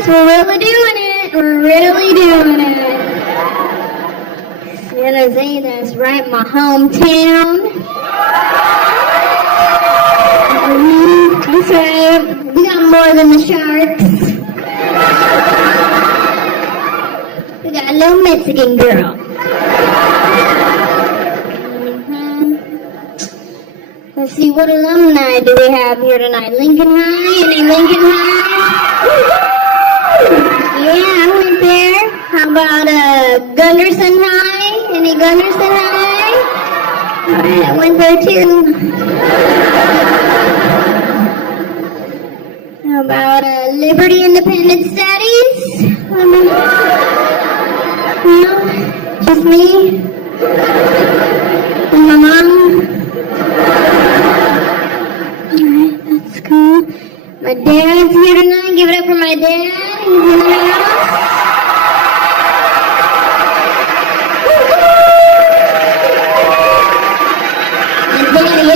yes, we're really doing it. We're really doing it. San Jose, that's right, my hometown. That's right. We got more than the Sharks. We got a little Mexican girl. Let's see, what alumni do we have here tonight? Lincoln High? Any Lincoln High? Yeah, I went there. How about Gunderson High? Any Gunderson High? Alright, I went there too. How about Liberty Independent Studies? No, just me and my mom. Alright, that's cool. My dad's here tonight. Give it up for my dad. He's in the house. And Daddy-O.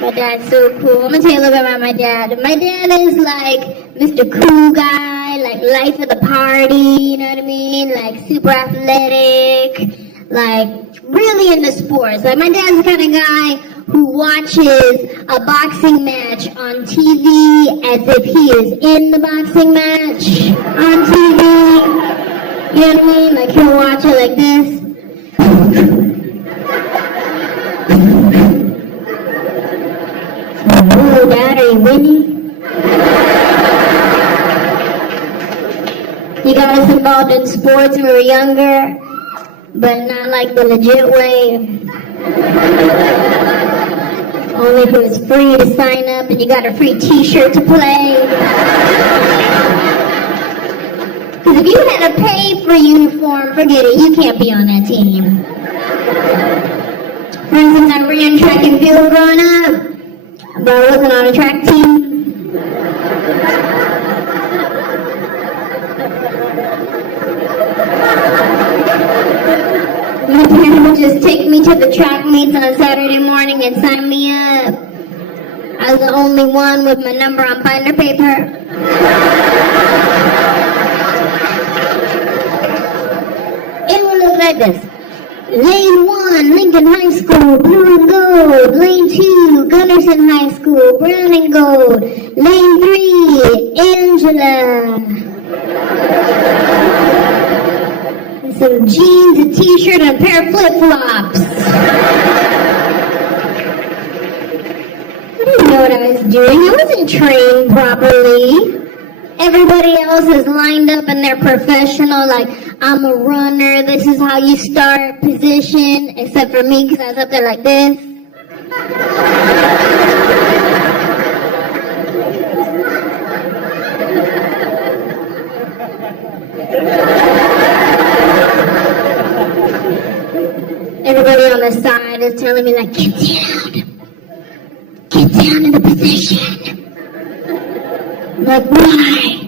My dad's so cool. I'm gonna tell you a little bit about my dad. My dad is like Mr. Cool Guy, like life of the party, you know what I mean? Like super athletic, like really into sports. Like my dad's the kind of guy who watches a boxing match on TV as if he is in the boxing match on TV. You know what I mean? Like he'll watch it like this. Oh, Dad, are you winning? He got us involved in sports when we were younger, but not like the legit way. Only if it was free to sign up and you got a free t-shirt to play. Because if you had to pay for a uniform, forget it, you can't be on that team. For instance, I ran track and field growing up, but I wasn't on a track team. My parents would just take me to the track meets on a Saturday morning and sign me up. I was the only one with my number on binder paper. It would look like this. Lane 1, Lincoln High School, blue and gold. Lane 2, Gunderson High School, brown and gold. Lane 3, Anjelah. Some jeans, a t-shirt, and a pair of flip-flops. I didn't know what I was doing. I wasn't trained properly. Everybody else is lined up and they're professional, like, I'm a runner, this is how you start, position, except for me, because I was up there like this. Everybody on the side is telling me, like, get down in the position. I'm like, why?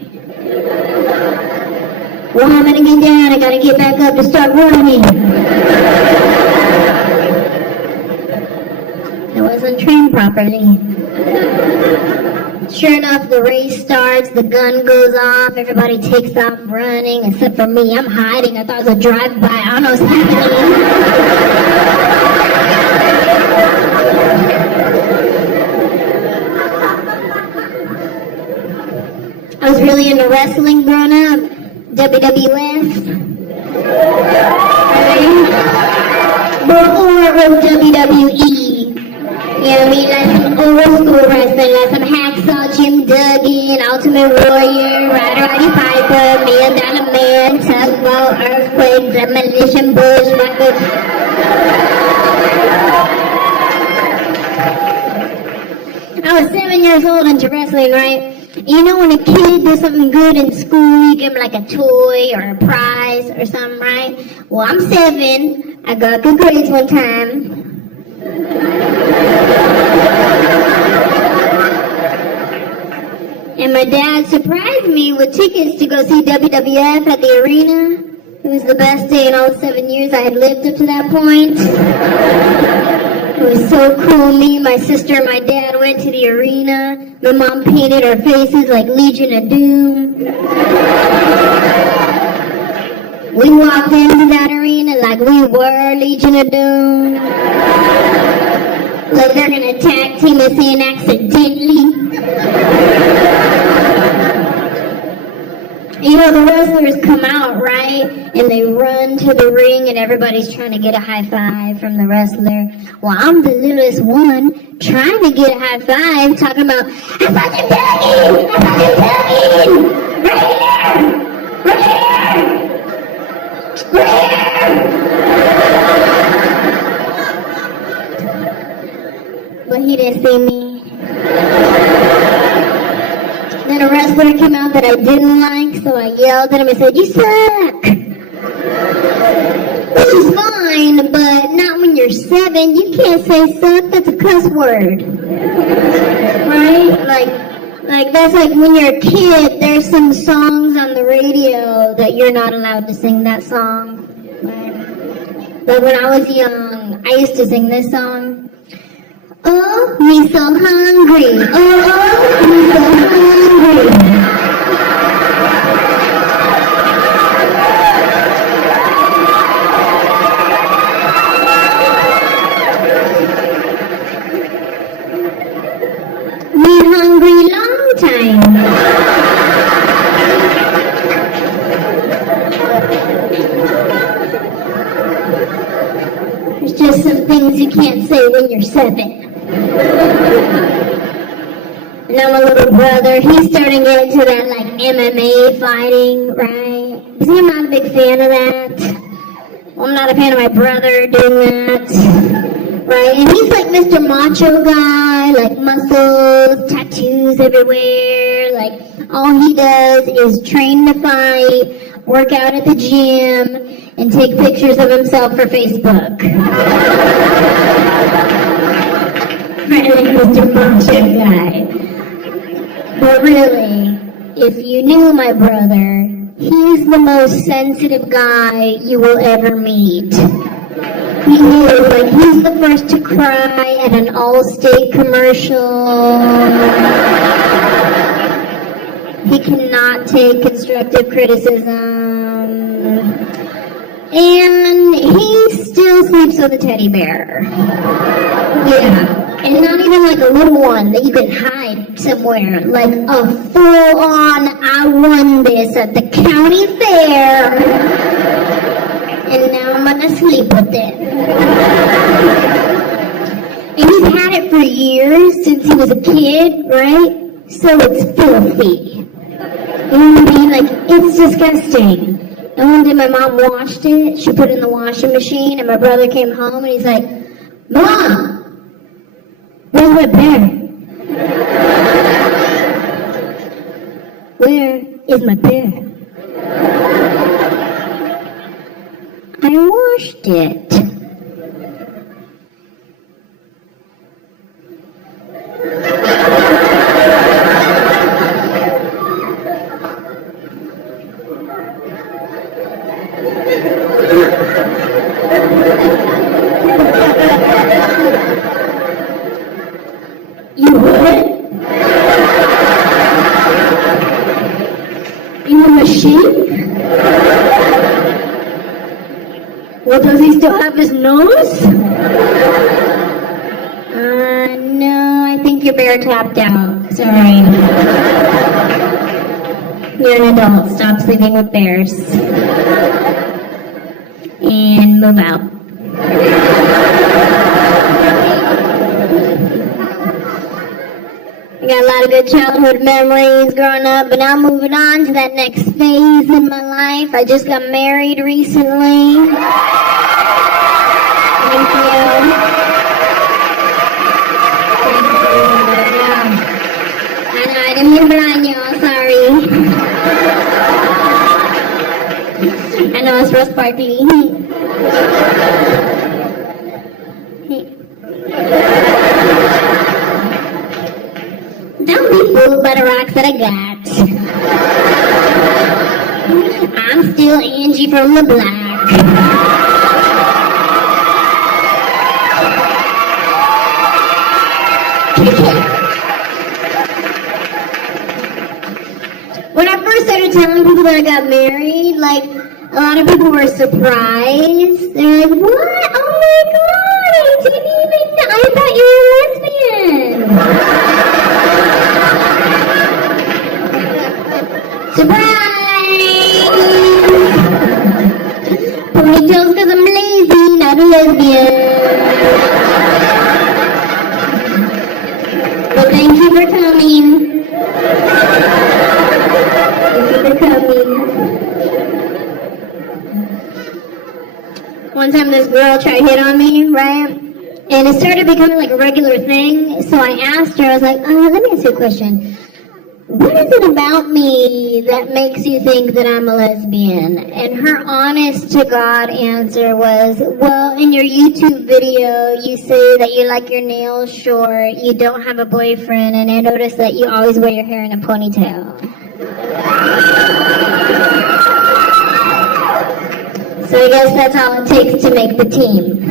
Well, I'm gonna get down, I gotta get back up to start running. I wasn't trained properly. Sure enough, the race starts, the gun goes off, everybody takes off running, except for me. I'm hiding. I thought it was a drive-by. I don't know what's happening. I was really into wrestling growing up. WWF. Right? Before it was WWE. You know what I mean? Like some old school wrestling, like some Hacksaw, Jim Duggan, Ultimate Warrior, Ryder Roddy Piper, Man Down a Man, Tugboat, Earthquake, Demolition Bush, I was 7 years old into wrestling, right? You know when a kid does something good in school, you give him like a toy or a prize or something, right? Well, I'm 7. I got good grades one time. And my dad surprised me with tickets to go see WWF at the arena. It was the best day in all 7 years I had lived up to that point. It was so cool. Me, my sister, and my dad went to the arena. My mom painted our faces like Legion of Doom. We walked into that arena like we were Legion of Doom. Like they're gonna tag team us in accidentally. You know, the wrestlers come out, right? And they run to the ring and everybody's trying to get a high five from the wrestler. Well, I'm the littlest one trying to get a high five, talking about, I'm fucking begging! I'm fucking begging! Right here! Right here! Right here! But he didn't see me. Then a wrestler came out that I didn't like, so I yelled at him and said, you suck! Which is fine, but not when you're 7. You can't say suck, that's a cuss word. Right? Like that's like when you're a kid, there's some songs on the radio that you're not allowed to sing that song. Right? But when I was young, I used to sing this song. Oh, me so hungry. Oh, me so hungry. Been hungry long time. There's just some things you can't say when you're 7. Now my little brother, he's starting to get into that like MMA fighting, right? See, I'm not a big fan of that. Well, I'm not a fan of my brother doing that, right? And he's like Mr. Macho guy, like muscles, tattoos everywhere. Like all he does is train to fight, work out at the gym, and take pictures of himself for Facebook. Right, like Mr. Macho guy. But really, if you knew my brother, he's the most sensitive guy you will ever meet. He is, like, he's the first to cry at an Allstate commercial. He cannot take constructive criticism. And he still sleeps with a teddy bear. Yeah. And not even like a little one that you can hide somewhere. Like a full-on, I won this at the county fair. And now I'm gonna sleep with it. And he's had it for years, since he was a kid, right? So it's filthy. You know what I mean? Like, it's disgusting. And one day my mom washed it, she put it in the washing machine, and my brother came home and he's like, Mom! Where's my bear? Where is my bear? I washed it. You would? You a machine? Well, does he still have his nose? No, I think your bear tapped out. Sorry. You're an adult. Stop sleeping with bears. And move out. I got a lot of good childhood memories growing up, but now I'm moving on to that next phase in my life. I just got married recently. Thank you. I know, I didn't mean to lie, y'all. Sorry. I know it's roast party. Don't be fooled by the rocks that I got. I'm still Angie from the block. when I got married, like, a lot of people were surprised. They're like, what? Oh my god, I didn't even know. I thought you were lesbian. Surprise! Ponytails because I'm lazy, not a lesbian. But thank you for coming. Thank you for coming. One time this girl tried to hit on me, right? And it started becoming like a regular thing. So I asked her, I was like, let me ask you a question. What is it about me that makes you think that I'm a lesbian? And her honest to God answer was, well, in your YouTube video, you say that you like your nails short, you don't have a boyfriend, and I noticed that you always wear your hair in a ponytail. So I guess that's all it takes to make the team.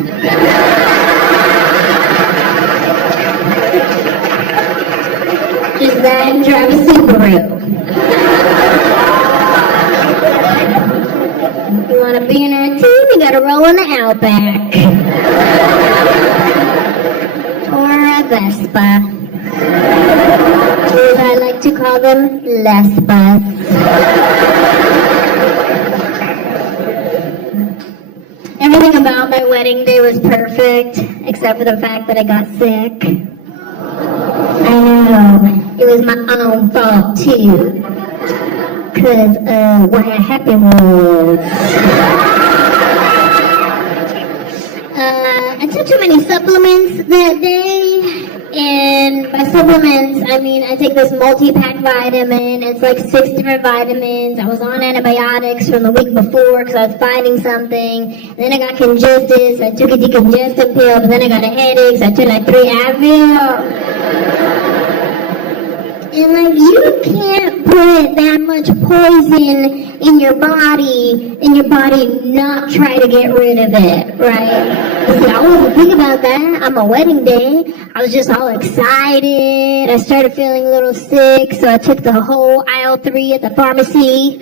Just that and drive a Subaru. You want to be in our team, you gotta roll in the Outback. Or a Vespa. Or as I like to call them, Lesbas. Everything about my wedding day was perfect, except for the fact that I got sick. I know, it was my own fault too. Cause what had happened was, I took too many supplements that day. And by supplements, I mean I take this multi-pack vitamin. It's like 6 different vitamins. I was on antibiotics from the week before because I was fighting something. And then I got congested, so I took a decongestant pill. But then I got a headache, so I took like 3 Advil. And like, you can't put that much poison in your body not try to get rid of it, right? So I wasn't thinking about that on my wedding day. I was just all excited. I started feeling a little sick, so I took the whole aisle 3 at the pharmacy.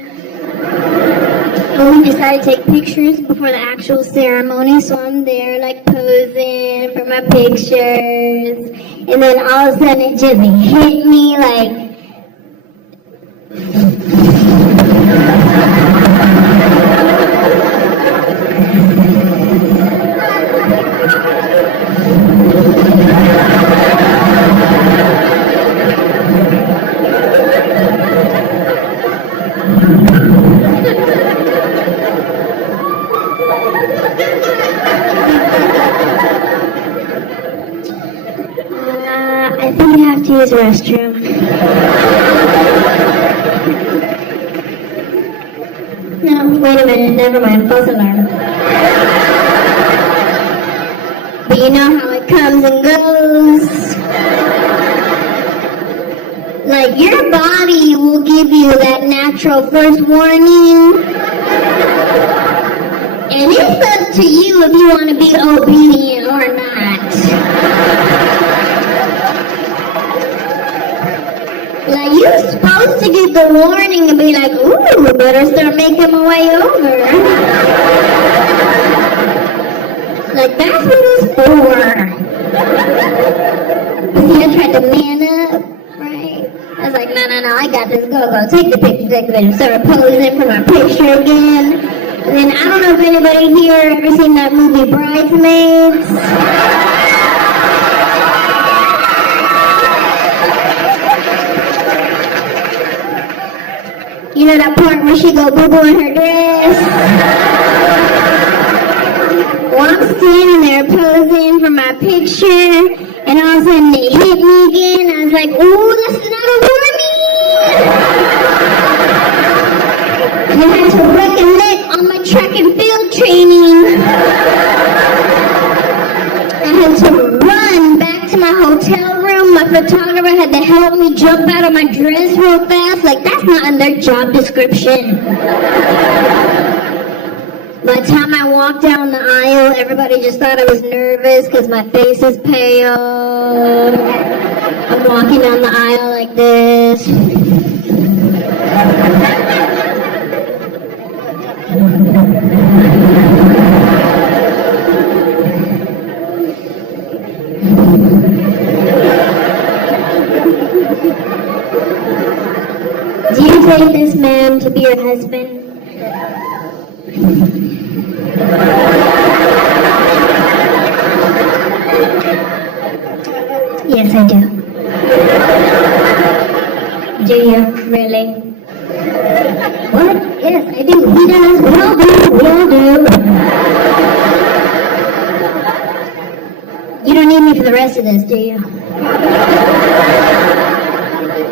And we decided to take pictures before the actual ceremony, so I'm there like posing for my pictures. And then all of a sudden it just hit me like, I think I have to use the restroom. No, wait a minute, never mind, false alarm. But you know how it comes and goes. Like, your body will give you that natural first warning. And it's up to you if you want to be obedient or not. Like, you're supposed to get the warning and be like, ooh, better start making my way over. Like, that's what it's for. See, I tried to man up, right? I was like, no, I got this, go, take the picture. Started posing for my picture again. And then, I don't know if anybody here ever seen that movie Bridesmaids. You know that part where she go boo-boo in her dress? Well, I'm standing there posing for my picture, and all of a sudden it hit me again. I was like, ooh, that's another warning! And I had to recollect on my track and field training. I had to run back to my hotel room. My photographer had to help me jump out of my dress real fast. Like, that's not in their job description. By the time I walked down the aisle, everybody just thought I was nervous because my face is pale. I'm walking down the aisle like this. Do you take this man to be your husband? Yes, I do. Do you really? What? Yes, I do. He does. We all do. We all do. You don't need me for the rest of this, do you?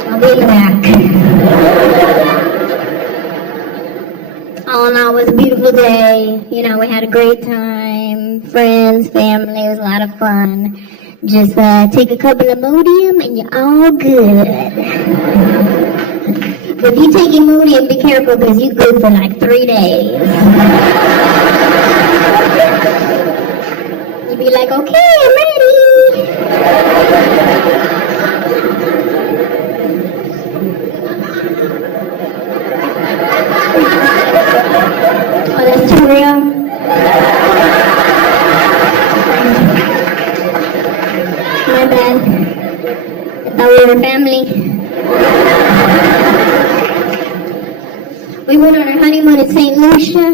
I'll be in the back. All in all, it was a beautiful day. You know, we had a great time. Friends, family. It was a lot of fun. Just take a couple of Imodium and you're all good. But if you take Imodium, be careful because you're good for like 3 days. You'd be like, okay, I'm ready. Oh, that's too real? My bad. I thought we were family. We went on our honeymoon in St. Lucia,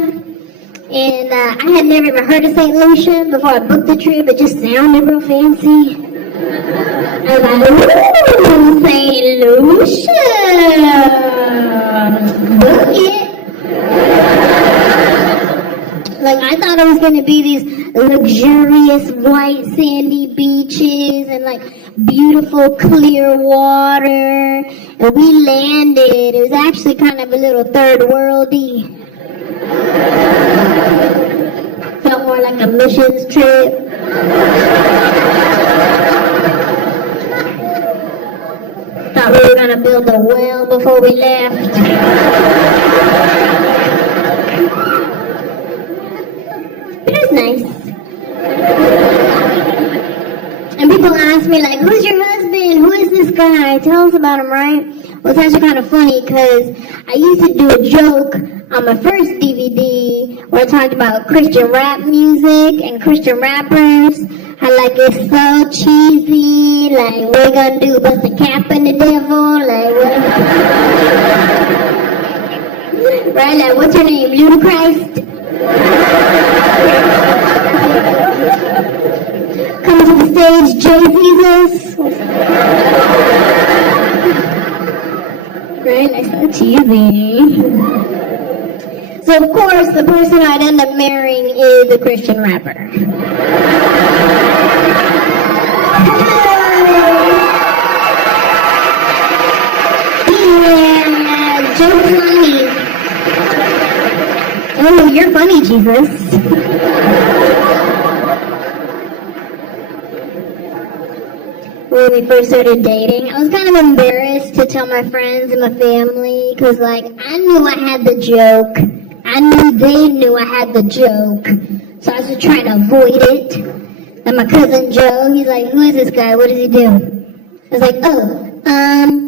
and I had never even heard of St. Lucia before I booked the trip. It just sounded real fancy. I was like, ooh, St. Lucia, book it. Like, I thought it was going to be these luxurious white sandy beaches and like beautiful clear water. And we landed. It was actually kind of a little third worldy. Felt more like a missions trip. Thought we were going to build a well before we left. It was nice. And people ask me, like, who's your husband? Who is this guy? Tell us about him, right? Well, it's actually kind of funny because I used to do a joke on my first DVD where I talked about Christian rap music and Christian rappers. How, like, it's so cheesy. Like, what are you going to do? Bust a cap in the devil? Like, what? Right? Like, what's your name? Ludacris? Come to the stage, Jesus. Right? Like, so cheesy. So, of course, the person I'd end up marrying is a Christian rapper. Yeah, joke funny. Oh, you're funny, Jesus. When we first started dating, I was kind of embarrassed to tell my friends and my family because, like, I knew I had the joke. I knew they knew I had the joke. So I was just trying to avoid it. And my cousin Joe, he's like, who is this guy? What does he do? I was like, oh,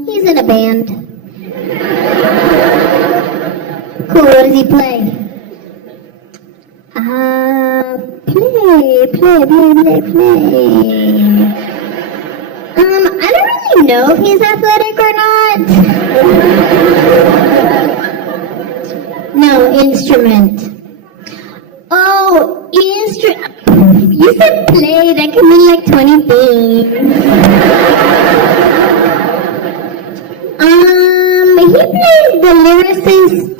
he's in a band. Cool, what does he play? Play. I don't really know if he's athletic or not. No, instrument. Oh, instrument. You said play, that can mean like 20 things. He plays the lyricist.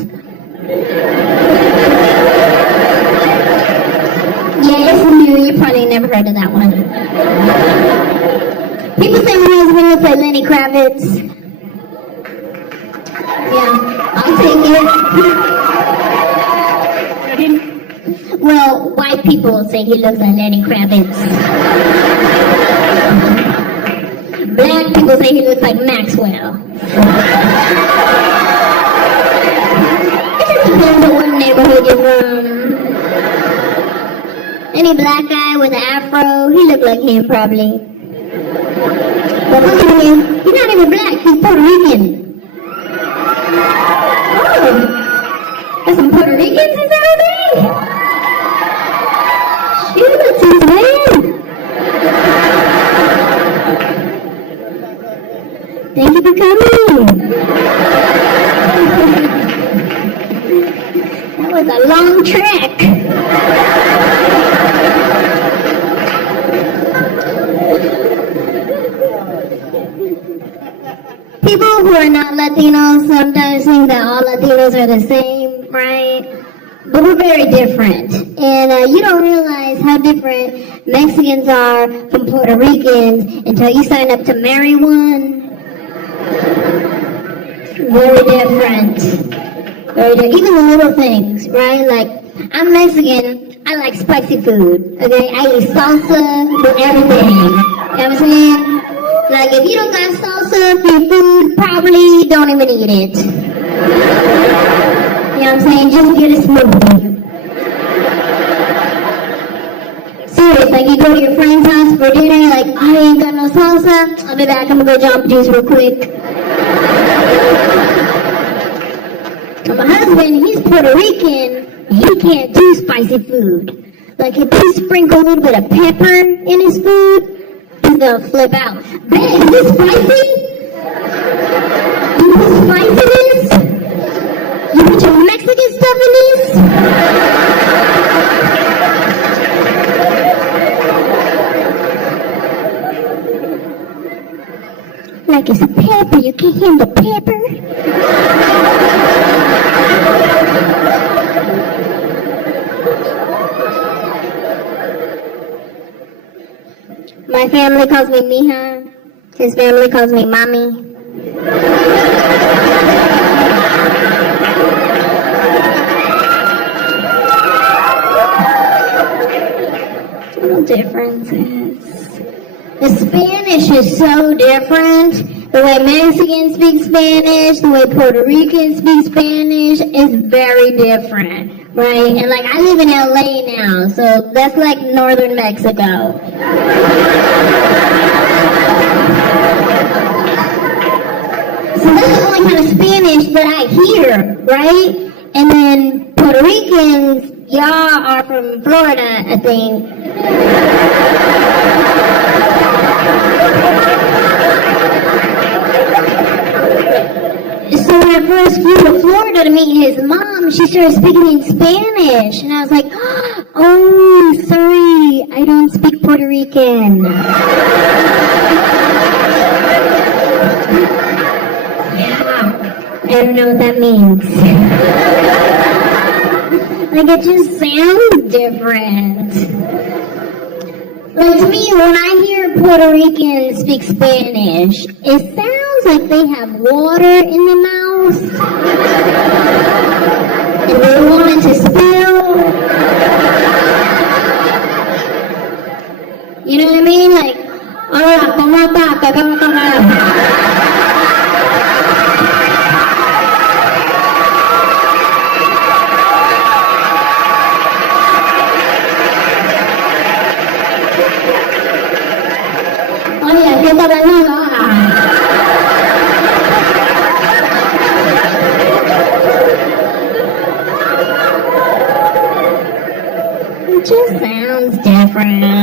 Yeah, it's new, you probably never heard of that one. People say my husband looks like Lenny Kravitz. Yeah, I'll take it. Well, white people say he looks like Lenny Kravitz. Black people say he looks like Maxwell. It just depends on what neighborhood you're from. Any black guy with an afro, he looked like him probably. But look at him, he's not even black, he's Puerto Rican. Oh, there's some Puerto Ricans, is that? for coming. That was a long trek. People who are not Latinos sometimes think that all Latinos are the same, right? But we're very different. And you don't realize how different Mexicans are from Puerto Ricans until you sign up to marry one. Very different. Very different. Even the little things, right? Like, I'm Mexican, I like spicy food, okay? I eat salsa with everything. You know what I'm saying? Like, if you don't got salsa for your food, probably don't even eat it. You know what I'm saying? Just get a smoothie. Serious, like you go to your friend's house for dinner, like, I ain't got no salsa, I'll be back, I'm gonna go jump juice real quick. And my husband, he's Puerto Rican, he can't do spicy food. Like, if you sprinkle a little bit of pepper in his food, he's gonna flip out. Babe, is this spicy? You put spice in this? You put your Mexican stuff in this? Like it's pepper, you can't handle pepper? My family calls me mija. His family calls me mommy. Little differences. The Spanish is so different. The way Mexicans speak Spanish, the way Puerto Ricans speak Spanish is very different, right? And like, I live in LA now, so that's like northern Mexico. So that's the only kind of Spanish that I hear, right? And then Puerto Ricans, y'all are from Florida, I think. So when I first flew to Florida to meet his mom, she started speaking in Spanish. And I was like, oh, sorry, I don't speak Puerto Rican. I don't know what that means. Like, it just sounds different. Like, to me, when I hear Puerto Ricans speak Spanish, it sounds like they have water in their mouth. And they want it to spill. You know what I mean? Like, hola, ¿cómo estás? It just sounds different.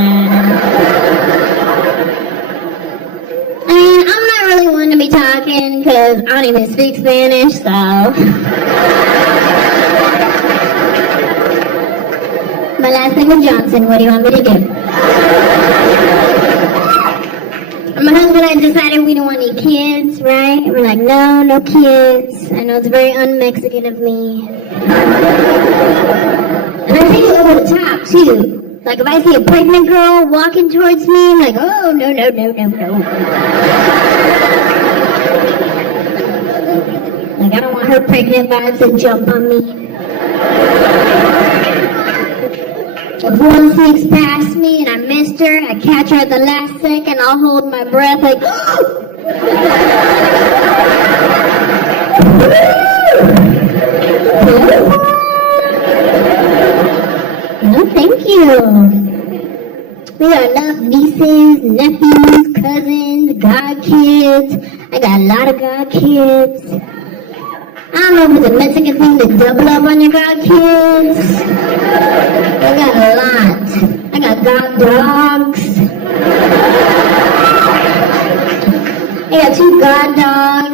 And I'm not really one to be talking because I don't even speak Spanish, so. My last name is Johnson. What do you want me to do? My husband and I decided we don't want any kids, right? And we're like, no kids. I know it's very un-Mexican of me. And I take it over the top, too. Like, if I see a pregnant girl walking towards me, I'm like, oh, no. Like, I don't want her pregnant vibes to jump on me. If one sneaks past me and I missed her, I catch her at the last second, I'll hold my breath like, no, thank you. We got enough nieces, nephews, cousins, godkids. I got a lot of godkids. I don't know if it's a Mexican thing to double up on your godkids. I got a lot. I got god dogs. I got 2 god dogs.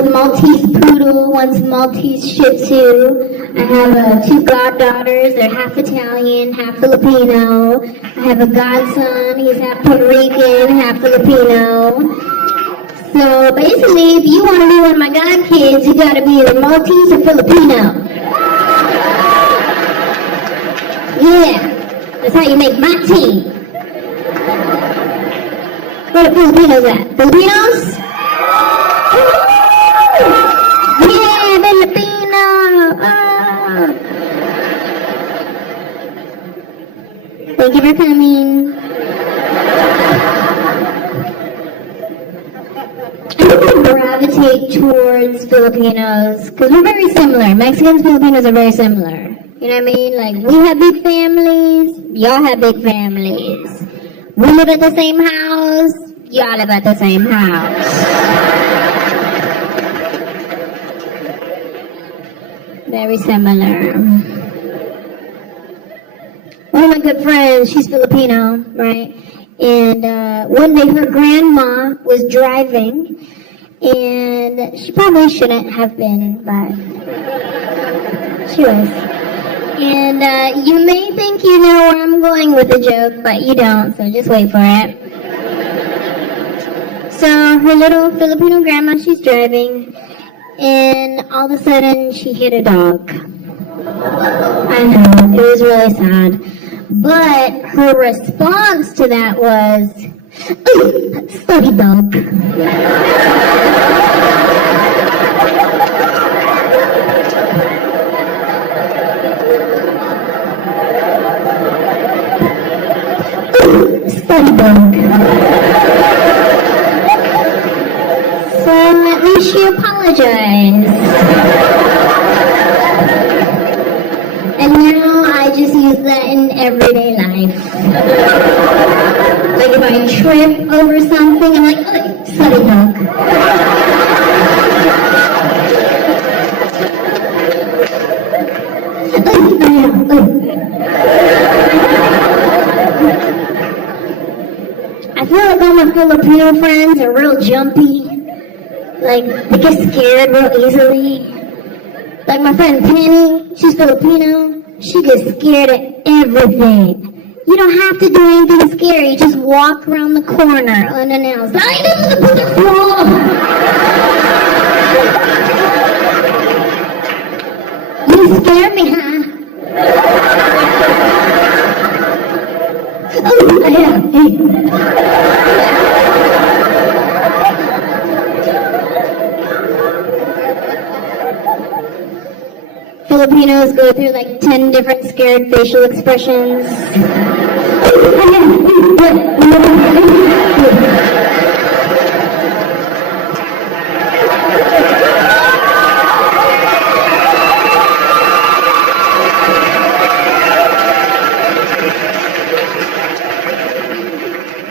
One's Maltese Poodle, one's Maltese Shih Tzu. I have 2 goddaughters. They're half Italian, half Filipino. I have a godson. He's half Puerto Rican, half Filipino. So basically, if you want to be one of my godkids, you got to be either Maltese or Filipino. Yeah, that's how you make my team. Where the Filipinos at? Filipinos? Yeah, Filipino! Thank you for coming. I think I gravitate towards Filipinos because we're very similar. Mexicans, Filipinos are very similar. You know what I mean? Like, we have big families, y'all have big families. We live at the same house, y'all live at the same house. Very similar. One of my good friends, she's Filipino, right? And one day her grandma was driving, and she probably shouldn't have been, but she was. And you may think you know where I'm going with the joke, but you don't, so just wait for it. So her little Filipino grandma, she's driving, and all of a sudden she hit a dog. I know, it was really sad. But her response to that was, "Ooh, sorry dog." Sorry dog. So at least she apologized. And now I just use that in everyday life. Like if I trip over something, I'm like, "Oh, sorry dog." I feel like all my Filipino friends are real jumpy. Like, they get scared real easily. Like my friend Penny, she's Filipino. She gets scared at everything. You don't have to do anything scary. Just walk around the corner unannounced. I know the football. You scared me, huh? Oh, yeah. Filipinos go through like 10 different scared facial expressions.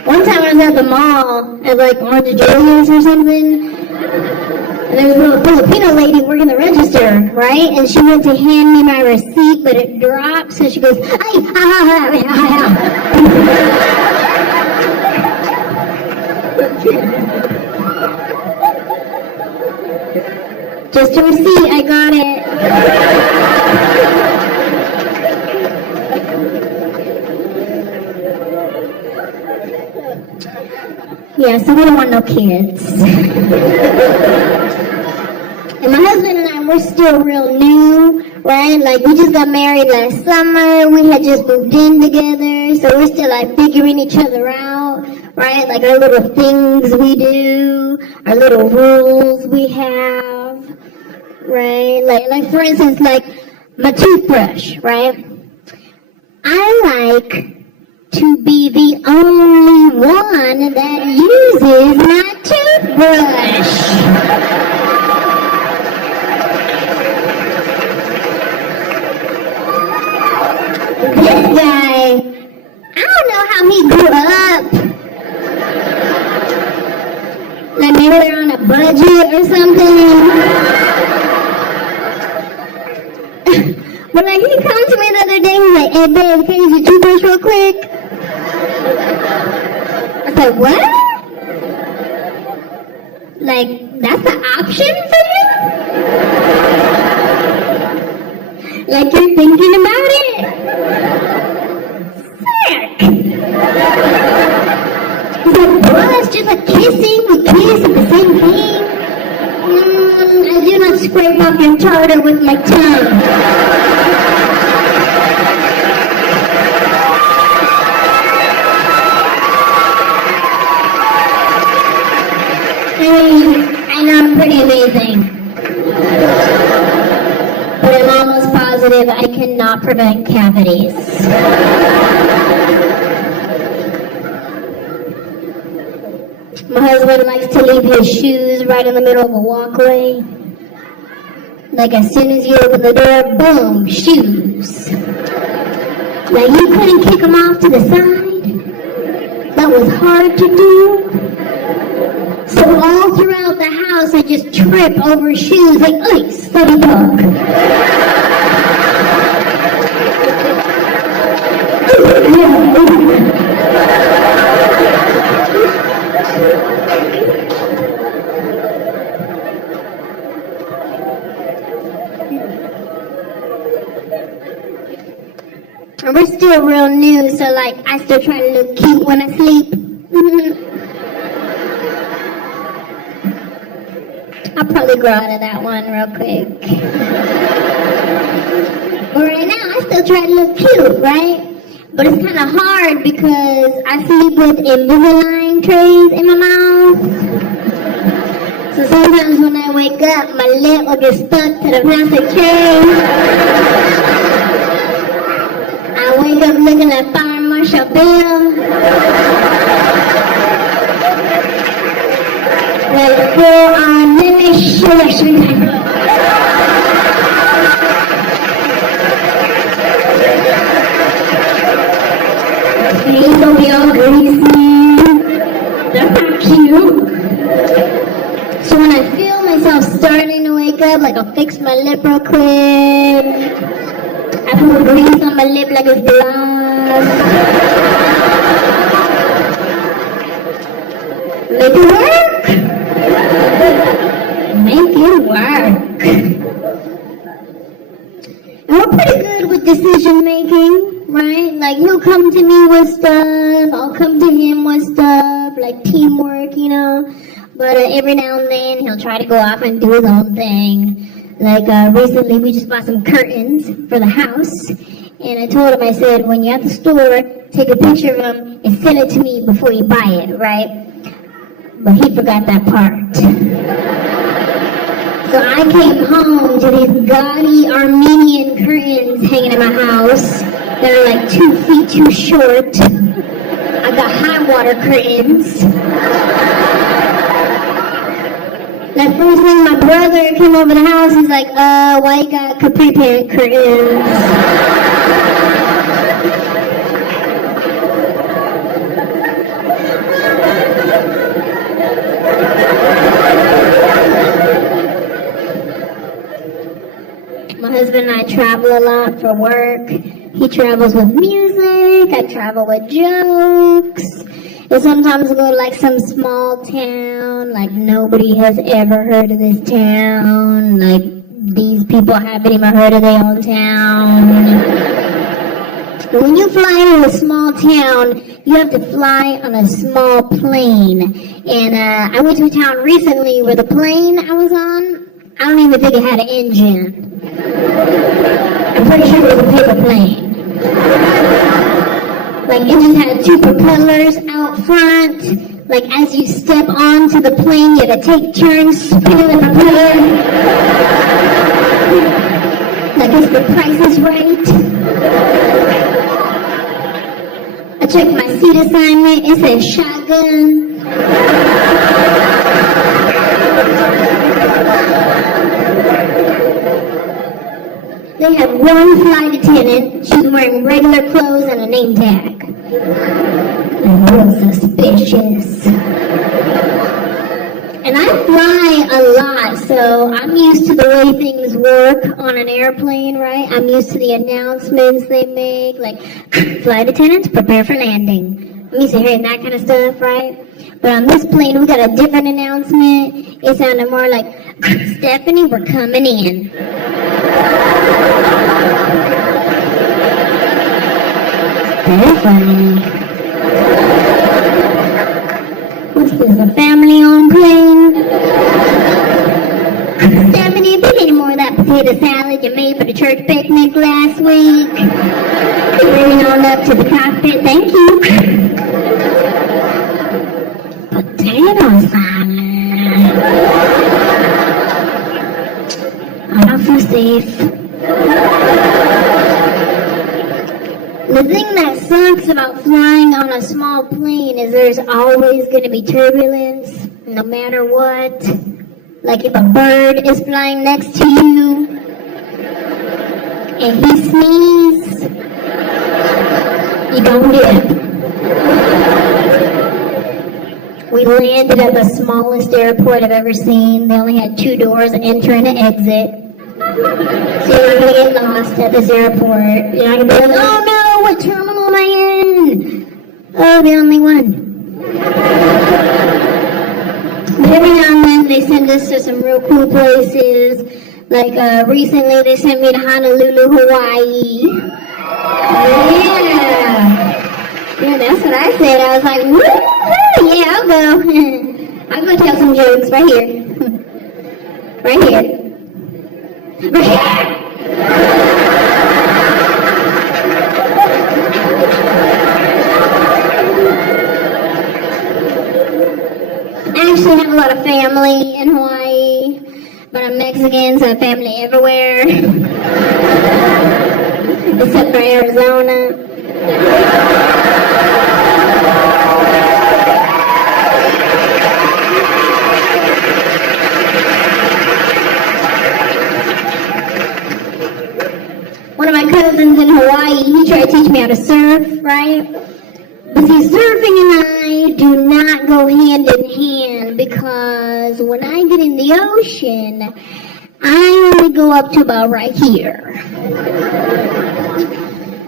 One time I was at the mall at like Anjelah or something. And there was a little Filipino lady working the register, right? And she went to hand me my receipt, but it dropped, so she goes, "Ay, ha, ha, ha, ha, ha." Just a receipt, I got it. Yeah, so we don't want no kids. And my husband and I, we're still real new, right? Like, we just got married last summer. We had just moved in together. So we're still, like, figuring each other out, right? Like, our little things we do, our little rules we have, right? Like for instance, like, my toothbrush, right? I like to be the only one that uses my toothbrush. This guy, I don't know how he grew up. Like maybe they're on a budget or something. But like he come to me the other day, he's like, "Hey babe, can you use your toothbrush real quick?" I said, "What?" Like That's an option for you? Like you're thinking about it? Sick. He's like, bro, that's just like kissing. We kiss at the same thing. I do not scrape off your tartar with my tongue. I know I'm pretty amazing. But I'm almost positive I cannot prevent cavities. My husband likes to leave his shoes right in the middle of a walkway. Like as soon as you open the door, boom, shoes. Now you couldn't kick them off to the side? That was hard to do. So all throughout the house, I just trip over shoes like, oi, study dog. And we're still real new, so like, I still try to look cute when I sleep. I'll probably grow out of that one real quick. But right now, I still try to look cute, right? But it's kind of hard because I sleep with Invisalign trays in my mouth. So sometimes when I wake up, my lip will get stuck to the plastic tray. I wake up looking like Fire Marshal Bill. Like full on selection. Face will be all greasy. That's not cute. So when I feel myself starting to wake up, like I'll fix my lip real quick. I put grease on my lip like it's glass. Make it work. Make it work. And we're pretty good with decision making, right? Like he'll come to me with stuff, I'll come to him with stuff, like teamwork, you know. But every now and then he'll try to go off and do his own thing. Like recently we just bought some curtains for the house. And I told him, I said, when you're at the store, take a picture of them and send it to me before you buy it, right? But he forgot that part. So I came home to these gaudy Armenian curtains hanging in my house that are like 2 feet too short. I got high water curtains. That first thing my brother came over the house, he's like, why you got capri pant curtains? My husband and I travel a lot for work. He travels with music, I travel with jokes. And sometimes I go to like some small town, like nobody has ever heard of this town, like these people haven't even heard of their own town. But when you fly to a small town, you have to fly on a small plane. And I went to a town recently where the plane I was on, I don't even think it had an engine. I'm pretty sure it was a paper plane. Like it just had 2 propellers out front. Like as you step onto the plane, you had to take turns spinning the propeller. Like it's the Price is Right. I checked my seat assignment. It says shotgun. They had one flight attendant. She was wearing regular clothes and a name tag. Real suspicious. And I fly a lot, so I'm used to the way things work on an airplane, right? I'm used to the announcements they make, like, flight attendants, prepare for landing. I'm used to hearing that kind of stuff, right? But on this plane, we got a different announcement. It sounded more like, Stephanie, we're coming in. Very funny. What's this, a family-owned plane? Stephanie, if you need more of that potato salad you made for the church picnic last week, bring it on up to the cockpit, thank you. Potato salad. I don't feel safe. The thing that sucks about flying on a small plane is there's always going to be turbulence, no matter what. Like if a bird is flying next to you and he sneezes, you don't dip. We landed at the smallest airport I've ever seen. They only had 2 doors, enter and exit. So you're not going to get lost at this airport. You're not going to be like, oh no, what terminal am I in? Oh, the only one. But every now and then they send us to some real cool places. Like recently they sent me to Honolulu, Hawaii. Yeah, that's what I said. I was like, woo-hoo, yeah, I'll go. I'll go tell some jokes right here. Right here. Right here. I actually have a lot of family in Hawaii, but I'm Mexican, so I have family everywhere. Except for Arizona. One of my cousins in Hawaii, he tried to teach me how to surf, right? But see, surfing and I do not go hand in hand because when I get in the ocean, I only go up to about right here.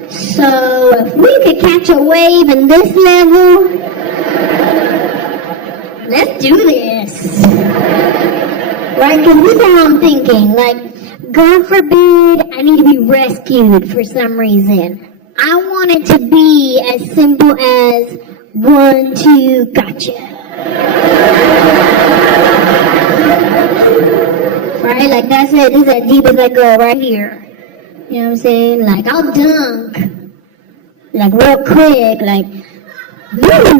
So if we could catch a wave in this level, let's do this. Right? Because this is how I'm thinking. Like, God forbid I need to be rescued for some reason. I want it to be as simple as 1, 2, gotcha. Right? Like that's it. This is as deep as I go right here. You know what I'm saying? Like I'll dunk. Like real quick. Like, woo.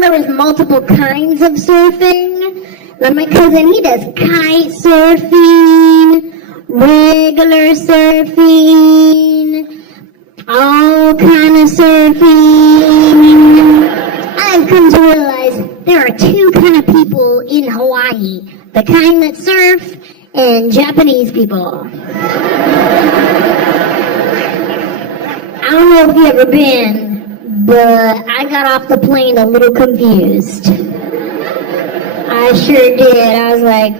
There was multiple kinds of surfing. Like my cousin, he does kite surfing, regular surfing, all kind of surfing. I've come to realize there are 2 kind of people in Hawaii. The kind that surf and Japanese people. I don't know if you've ever been, but I got off the plane a little confused. I sure did. I was like,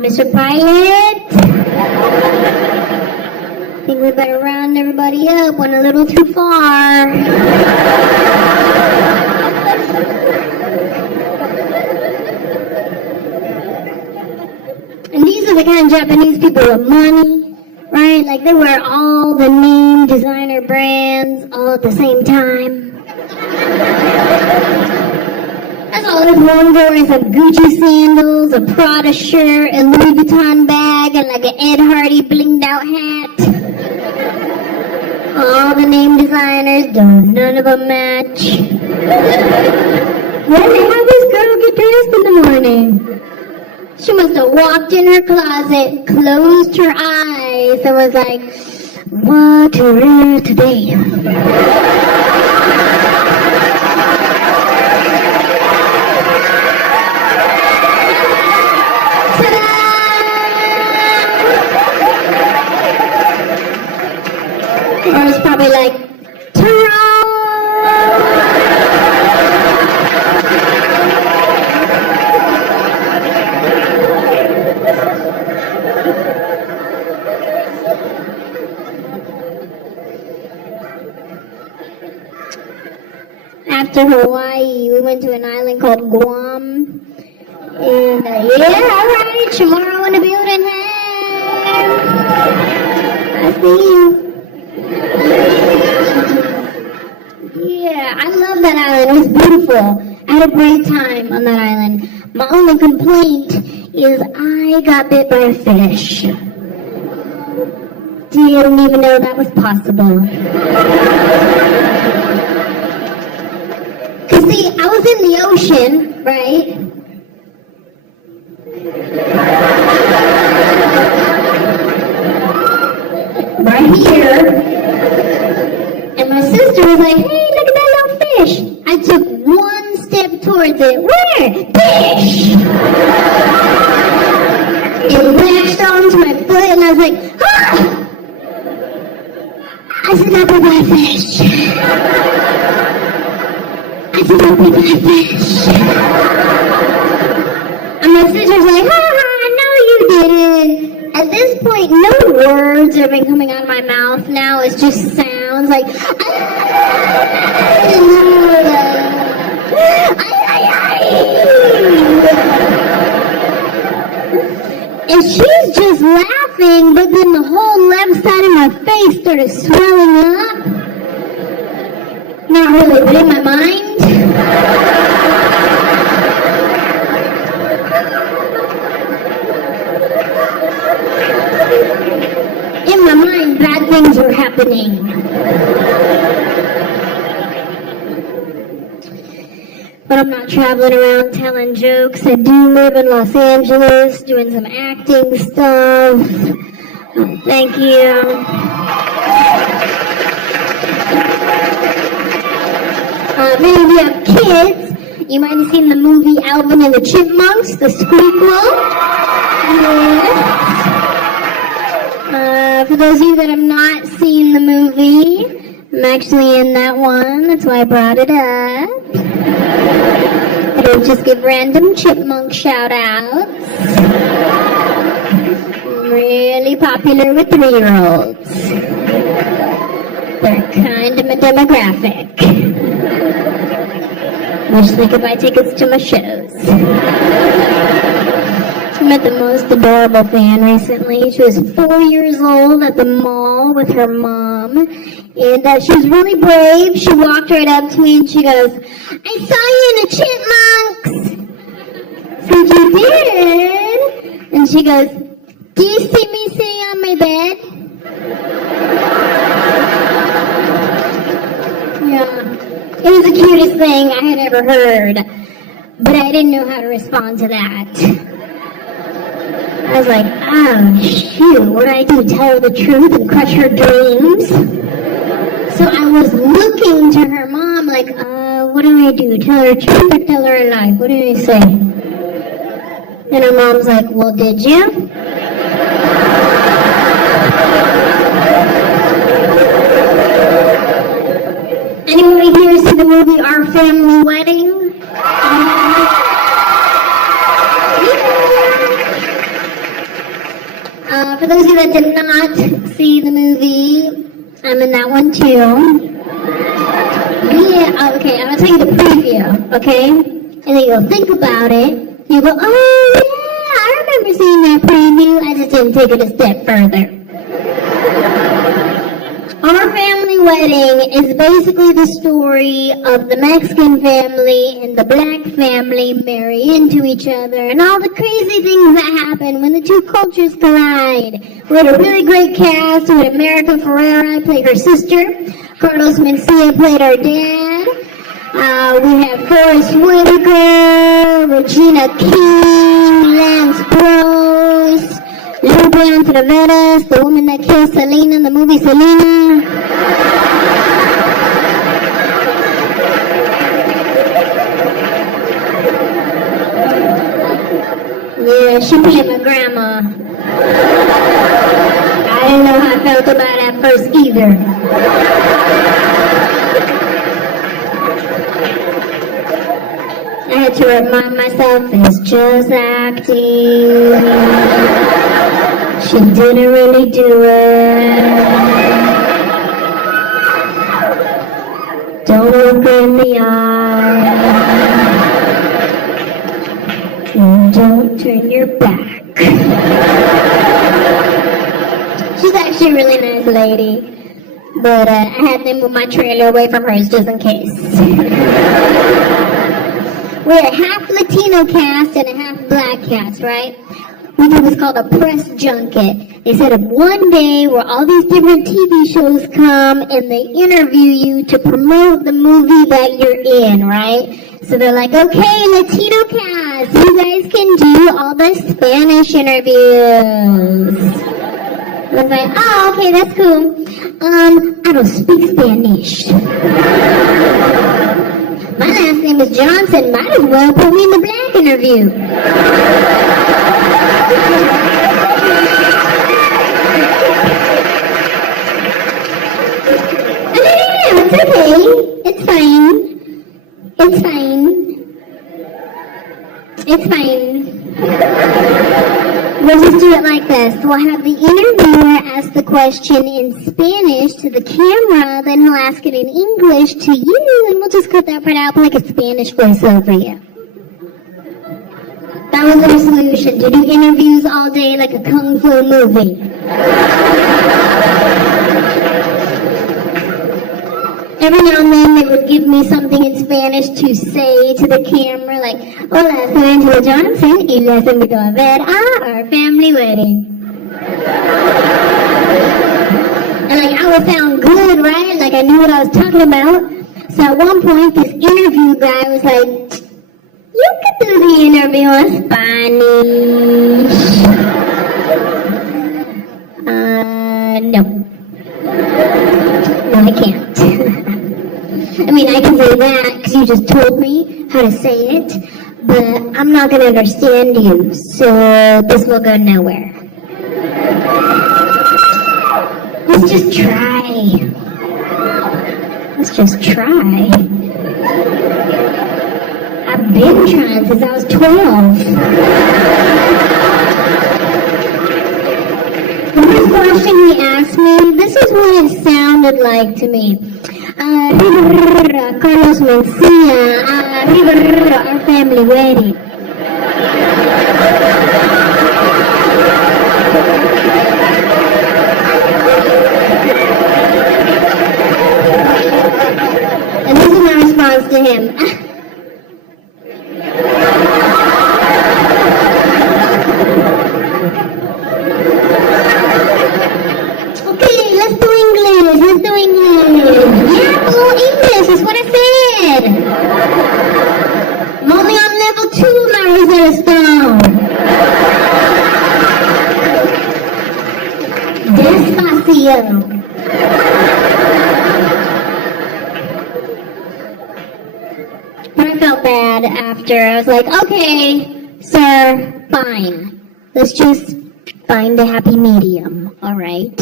Mr. Pilot? I think we better round everybody up. Went a little too far. And these are the kind of Japanese people with money, right? Like they wear all the name designer brands all at the same time. That's all this one girl wearing some Gucci sandals, a Prada shirt, a Louis Vuitton bag, and like an Ed Hardy blinged out hat. All the name designers, none of them match. How did this girl get dressed in the morning? She must have walked in her closet, closed her eyes, and was like, What to wear today? Or it's probably like, after Hawaii, we went to an island called Guam. And yeah, alright, tomorrow in the building. Hey, I see you. Yeah, I love that island. It was beautiful. I had a great time on that island. My only complaint is I got bit by a fish. Didn't even know that was possible. Cause see, I was in the ocean, right? Right here. And my sister was like, hey, look at that little fish. I took one step towards it. Where? Fish! It latched onto my foot and I was like, ah! I said, I'll be my fish. I said, I'll be my fish. And my sister's like, ha ha, no you didn't. At this point, no words are been coming out of my mouth now. It's just sounds like, and she's just laughing, but then the whole left side of my face started swelling up. Not really, but in my mind. In my mind, bad things were happening. But I'm not traveling around telling jokes. I do live in Los Angeles, doing some acting stuff. Thank you. Maybe if you have kids, you might have seen the movie Alvin and the Chipmunks, the sequel. Yes. For those of you that have not seen the movie, I'm actually in that one. That's why I brought it up. I don't just give random chipmunk shout-outs. I'm really popular with 3-year-olds. They're kind of my demographic. Wish they could buy tickets to my shows. I met the most adorable fan recently. She was 4 years old at the mall with her mom. And she was really brave. She walked right up to me and she goes, I saw you in the Chipmunks. I said, you did? And she goes, do you see me sitting on my bed? Yeah. It was the cutest thing I had ever heard. But I didn't know how to respond to that. I was like, oh shoot, what do I do? Tell her the truth and crush her dreams? So I was looking to her mom like, what do I do? Tell her the truth or tell her a lie? What do I say? And her mom's like, well, did you? Anybody here see the movie Our Family Wedding? For those of you that did not see the movie, I'm in that one too. Yeah, okay, I'm gonna tell you the preview, okay? And then you'll think about it. You go, oh yeah, I remember seeing that preview. I just didn't take it a step further. Our Family Wedding is basically the story of the Mexican family and the black family marry into each other and all the crazy things that happen when the two cultures collide. We had a really great cast. We had America Ferrera, played her sister. Carlos Mencia played our dad. We have Forrest Whitaker, Regina King, Lance Gross, Little Brown to the Vedas, the woman that killed Selena in the movie Selena. Yeah, she played my grandma. I didn't know how I felt about it at first either. I had to remind myself it's just acting. She didn't really do it. Don't look in the eye. And don't turn your back. She's actually a really nice lady. But I had to move my trailer away from hers just in case. We're a half Latino cast and a half black cast, right? We did what's called a press junket. They set up one day where all these different TV shows come and they interview you to promote the movie that you're in, right? So they're like, okay, Latino cast, you guys can do all the Spanish interviews. I was like, oh, okay, that's cool. I don't speak Spanish. My last name is Johnson. Might as well put me in the black interview. No, it's okay. It's fine. It's fine. It's fine. We'll just do it like this. We'll have the interviewer ask the question in Spanish to the camera, then he'll ask it in English to you, and we'll just cut that part out like a Spanish voiceover you. That was our solution, to do interviews all day like a kung fu movie. Every now and then they would give me something in Spanish to say to the camera, like, hola, soy Anjelah Johnson y les invito a ver a our family wedding. And like, I would sound good, right? Like I knew what I was talking about. So at one point, this interview guy was like, you can do the interview in Spanish. No. No, I can't. I mean, I can say that because you just told me how to say it, but I'm not going to understand you, so this will go nowhere. Let's just try. Let's just try. I've been trying since I was 12. The first question he asked me, this is what it sounded like to me. Carlos Mencia, our family wedding. And this is my response to him. But I felt bad after. I was like, okay, sir, fine. Let's just find a happy medium, all right?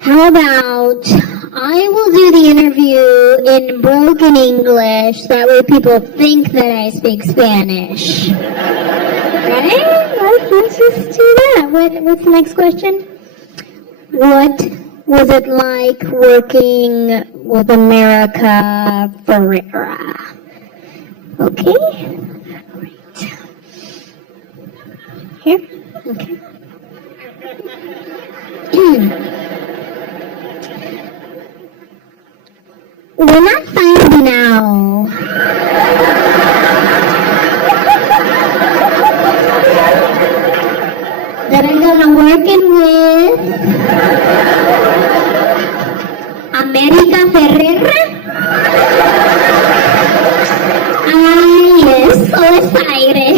How about I will do the interview in broken English, that way people think that I speak Spanish. Right? Let's just do that. What's the next question? What was it like working with America Ferrera? Okay. All right. Here? Okay. We're not finding now. That I'm gonna working with America Ferrera. Yes, so excited.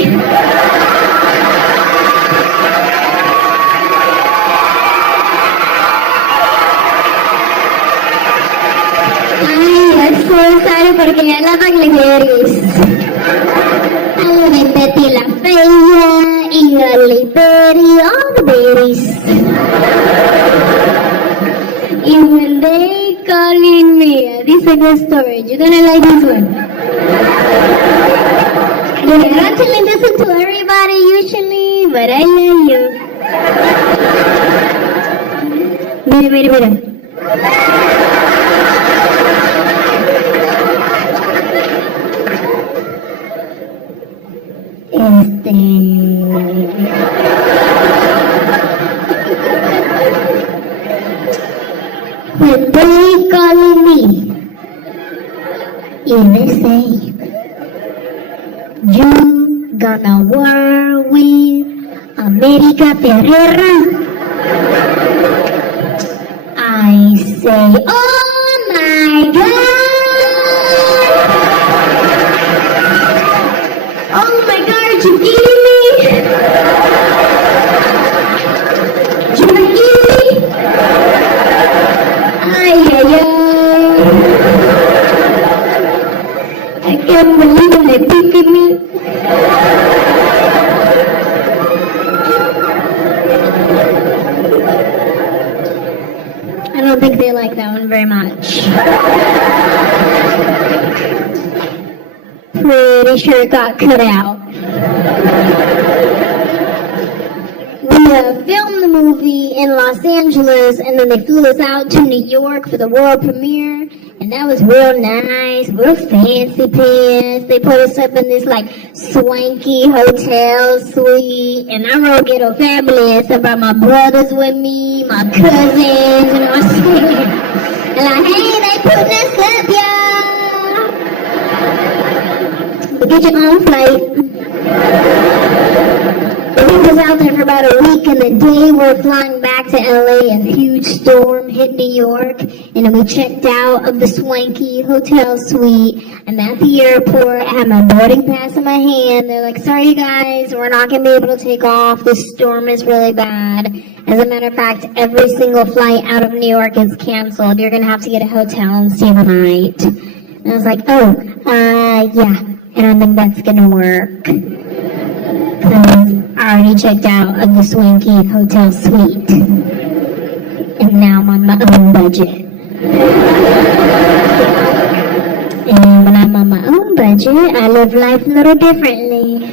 excited porque I love ugly berries. I love it, Betty La Fea, ugly berry, all the berries. And when they calling me, this is a good story. You're gonna like this one. Look, I'm not telling this to everybody usually, but I love you. Mira. When they call me, and they say, you gonna war with America Ferrera, I say, oh my God! Oh my God, you kidding me? You kidding me? Ay. I can't believe they're picking me. I don't think they like that one very much. Pretty sure it got cut out. We filmed the movie in Los Angeles, and then they flew us out to New York for the world premiere, and that was real nice, real fancy pants. They put us up in this like swanky hotel suite, and I'm real ghetto fabulous. I brought my brothers with me, my cousins, you know what I'm saying? And like, hey, they put this up, y'all. But get your own flight. We was out there for about a week, and the day we're flying back to LA, a huge storm hit New York, and then we checked out of the swanky hotel suite. I'm at the airport, I have my boarding pass in my hand. They're like, sorry you guys, we're not going to be able to take off. This storm is really bad. As a matter of fact, every single flight out of New York is canceled. You're going to have to get a hotel and stay the night. And I was like, yeah, I don't think that's going to work. Because I already checked out of the swanky hotel suite. And now I'm on my own budget. And when I'm on my own budget, I live life a little differently.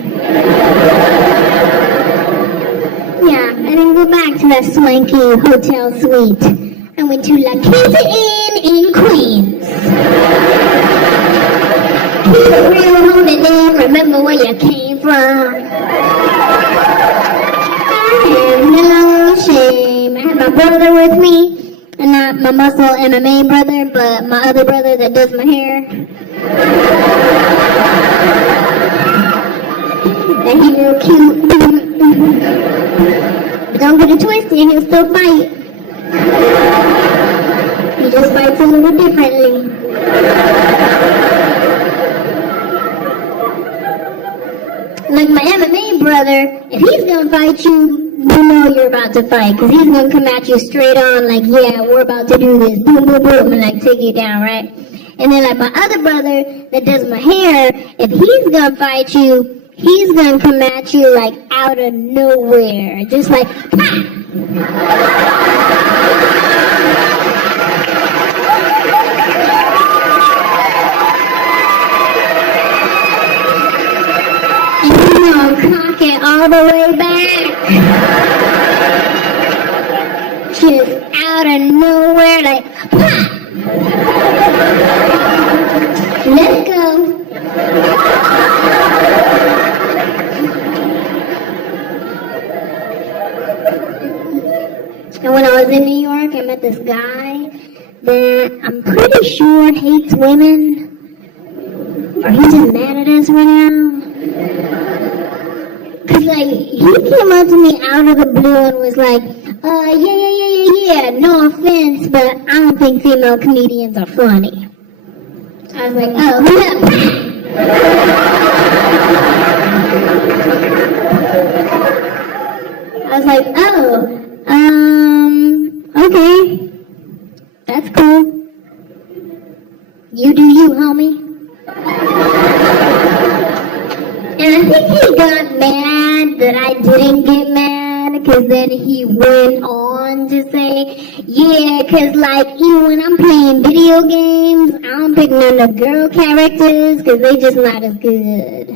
Yeah, I didn't go back to that swanky hotel suite. I went to La Quinta Inn in Queens. Keep it real, hold it down, remember where you came from. I have no shame. I have my brother with me, and not my muscle MMA brother, but my other brother that does my hair. And he's real cute. But don't get it twisted, he'll still fight. He just fights a little differently. Like my MMA brother, if he's gonna fight you, you know you're about to fight, because he's gonna come at you straight on, like, yeah, we're about to do this, boom, boom, boom, and like take you down, right? And then like my other brother that does my hair, if he's gonna fight you, he's gonna come at you like out of nowhere, just like, ha! Cock it all the way back. Just out of nowhere, like, pop! Let's go. And when I was in New York, I met this guy that I'm pretty sure hates women. Or he's just mad at us right now. Cause like, he came up to me out of the blue and was like, yeah, no offense, but I don't think female comedians are funny. I was like, oh, I was like, okay, that's cool. You do you, homie. And I think he got mad that I didn't get mad, because then he went on to say, yeah, because like even when I'm playing video games, I don't pick none of the girl characters because they just not as good.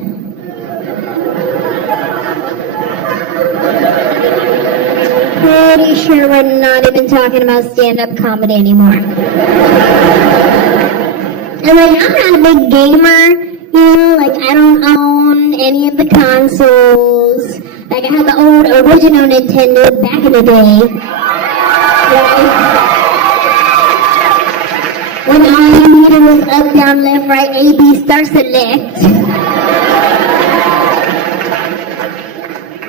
Pretty sure we're not even talking about stand-up comedy anymore. And like, I'm not a big gamer, you know, like I don't own any of the consoles. Like I had the old original Nintendo back in the day. Right? When all you needed was up, down, left, right, A, B, start, select.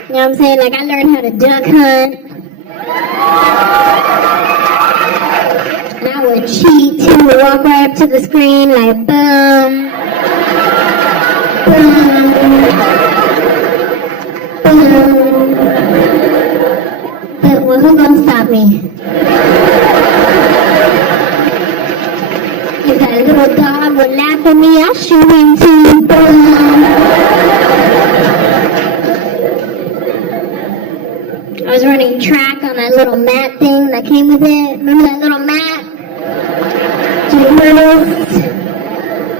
You know what I'm saying? Like I learned how to duck hunt. And I would cheat too, walk right up to the screen like boom, boom, boom. But well, who gonna stop me? If that little dog would laugh at me, I'll shoot him too. Boom. I was running track on that little mat thing that came with it. Remember that little mat?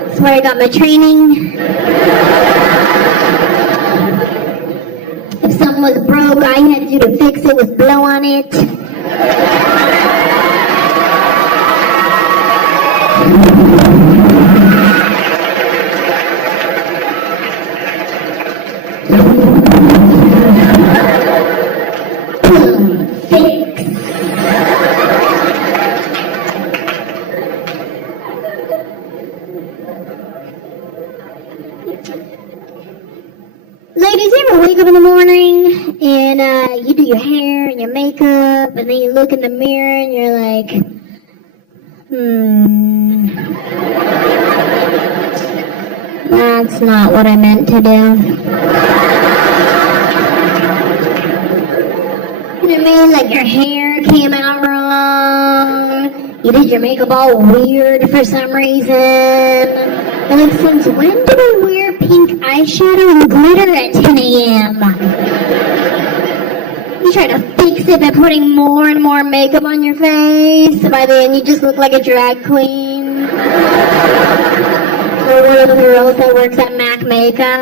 That's where I got my training. If something was broke, all you had to do to fix it was blow on it. Ladies, you ever wake up in the morning and you do your hair and your makeup and then you look in the mirror and you're like, that's not what I meant to do. You know what I mean? Like your hair came out wrong. You did your makeup all weird for some reason. And like, since when did I wear pink eyeshadow and glitter at 10 a.m.? You try to fix it by putting more and more makeup on your face. So by the end, you just look like a drag queen. Or one of the girls that works at MAC Makeup.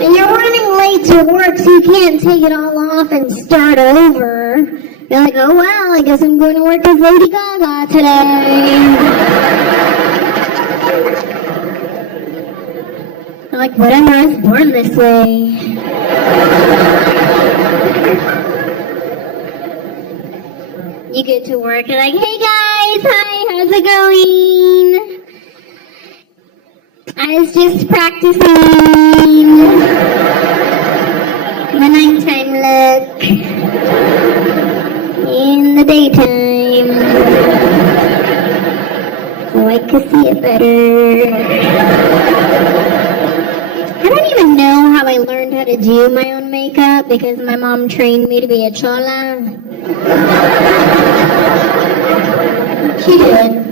And you're running late to work, so you can't take it all off and start over. You're like, oh well, I guess I'm going to work with Lady Gaga today. I'm like, whatever, I was born this way. You get to work, you're like, hey guys, hi, how's it going? I was just practicing the nighttime look in the daytime so I could see it better. I don't even know how I learned how to do my own makeup because my mom trained me to be a chola. She did.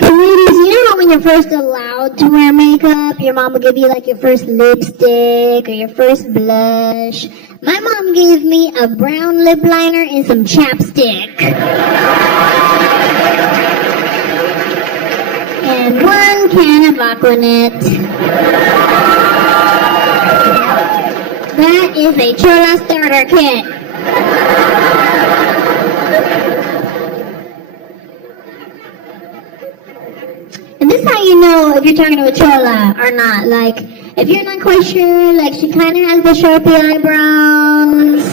Ladies, you know how when you're first allowed to wear makeup, your mom will give you like your first lipstick or your first blush? My mom gave me a brown lip liner and some chapstick. And one can of Aquanet. That is a chola starter kit. And this is how you know if you're talking to a chola or not. Like, if you're not quite sure, like she kind of has the Sharpie eyebrows,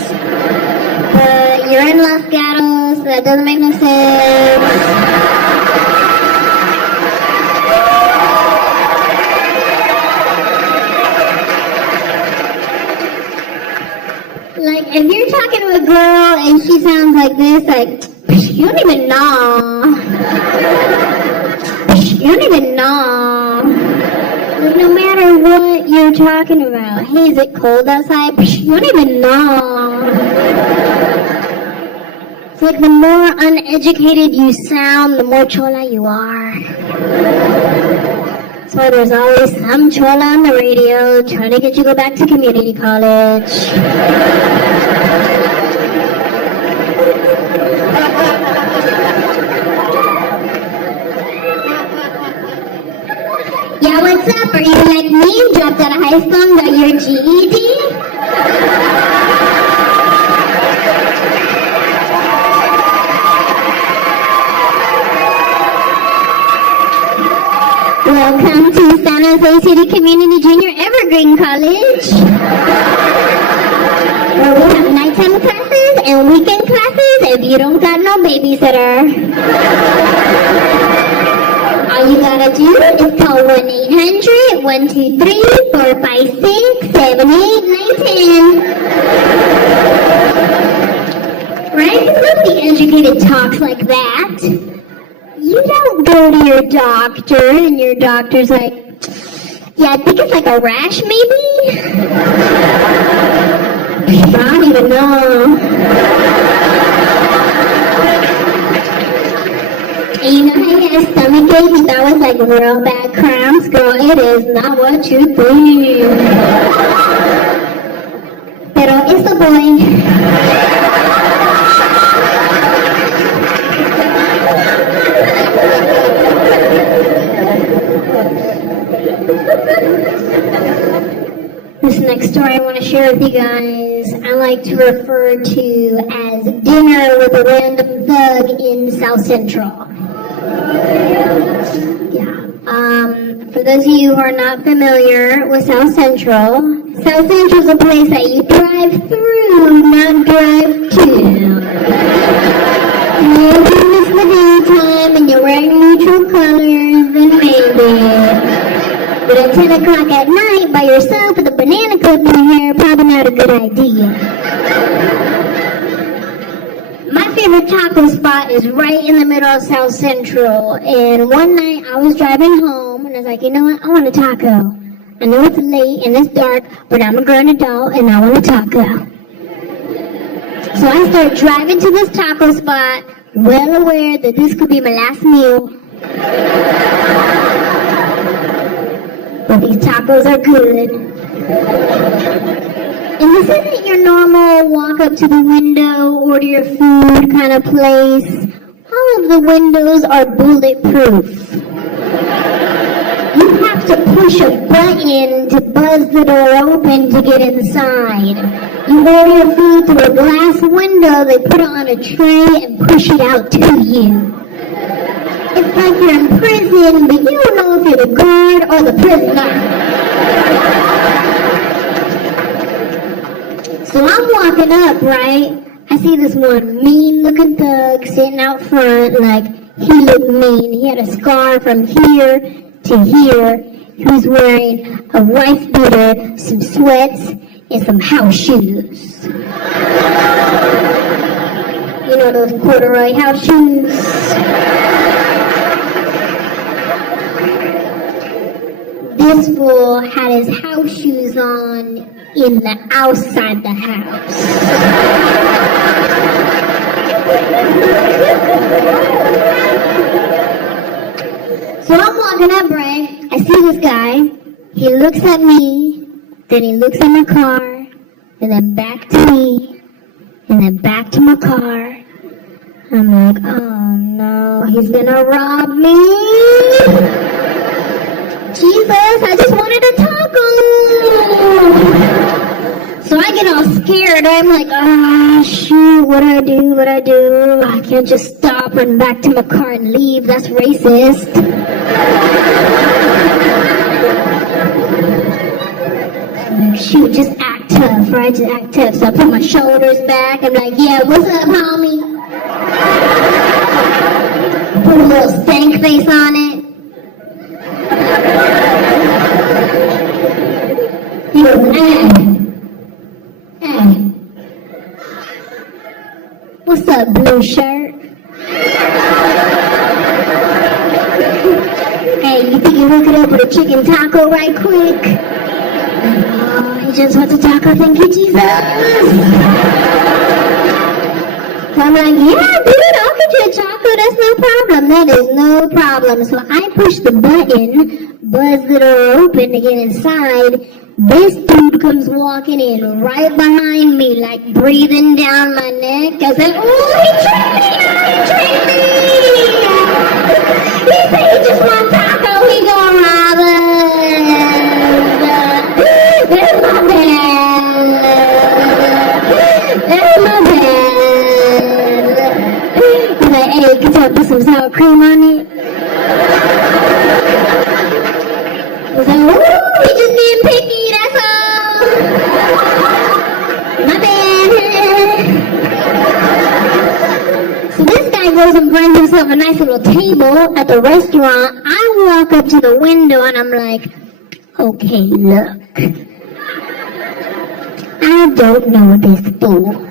but you're in Los Gatos, so that doesn't make no sense. Like, if you're talking to a girl and she sounds like this, like, you don't even know. You don't even know. Like, no matter what you're talking about. Hey, is it cold outside? You don't even know. It's like the more uneducated you sound, the more chola you are. That's why there's always some chola on the radio trying to get you to go back to community college. Yeah, what's up? Are you like me? Dropped out of high school and got your GED? Welcome to San Jose City Community Junior Evergreen College, where we have nighttime classes and weekend classes if you don't got no babysitter. All you gotta do is call 1-800-123-456-78-910. Right? Because nobody educated talks like that. You don't go to your doctor and your doctor's like, yeah, I think it's like a rash maybe? I don't even know. And you know how you had a stomach ache and that was like real bad cramps? Girl, it is not what you think. Pero it's the boy. This next story I want to share with you guys, I like to refer to as dinner with a random thug in South Central. Yeah. For those of you who are not familiar with South Central is a place that you drive through, not drive to. If you miss the daytime and you're wearing neutral colors, then maybe. But at 10 o'clock at night by yourself with a banana clip in your hair, probably not a good idea. My favorite taco spot is right in the middle of South Central. And one night I was driving home and I was like, you know what? I want a taco. I know it's late and it's dark, but I'm a grown adult and I want a taco. So I started driving to this taco spot, well aware that this could be my last meal. But these tacos are good. And this isn't your normal walk up to the window, order your food kind of place. All of the windows are bulletproof. You have to push a button to buzz the door open to get inside. You order your food through a glass window, they put it on a tray and push it out to you. It's like you're in prison, but you don't know if you're the guard or the prisoner. So I'm walking up, right? I see this one mean-looking thug sitting out front, like, he looked mean. He had a scar from here to here. He was wearing a wife beater, some sweats, and some house shoes. You know those corduroy house shoes? This fool had his house shoes on in the outside the house. So I'm walking up, right? I see this guy. He looks at me, then he looks at my car, and then back to me, and then back to my car. I'm like, oh no, he's gonna rob me. Jesus, I just wanted a taco. So I get all scared. I'm like, ah, shoot, what do I do? I can't just stop, run back to my car and leave. That's racist. I'm like, shoot, just act tough, right? Just act tough. So I put my shoulders back. I'm like, yeah, what's up, homie? Put a little stank face on it. He goes, hey. What's up, blue shirt? Hey, you think you hook it up with a chicken taco right quick? Oh, he just wants a taco, thank you, Jesus. So I'm like, yeah, dude, I'll get you a taco. That's no problem. That is no problem. So I push the button, buzz the door open to get inside. This dude comes walking in right behind me, like breathing down my neck. I said, oh, he tricked me. He said he just wants taco. He gonna rob us. That's my bad. That's my bad. I'm like, hey, can you put some sour cream on it? I was like, ooh, he just being picky, that's all. My bad. So this guy goes and finds himself a nice little table at the restaurant. I walk up to the window and I'm like, okay, look. I don't know this fool.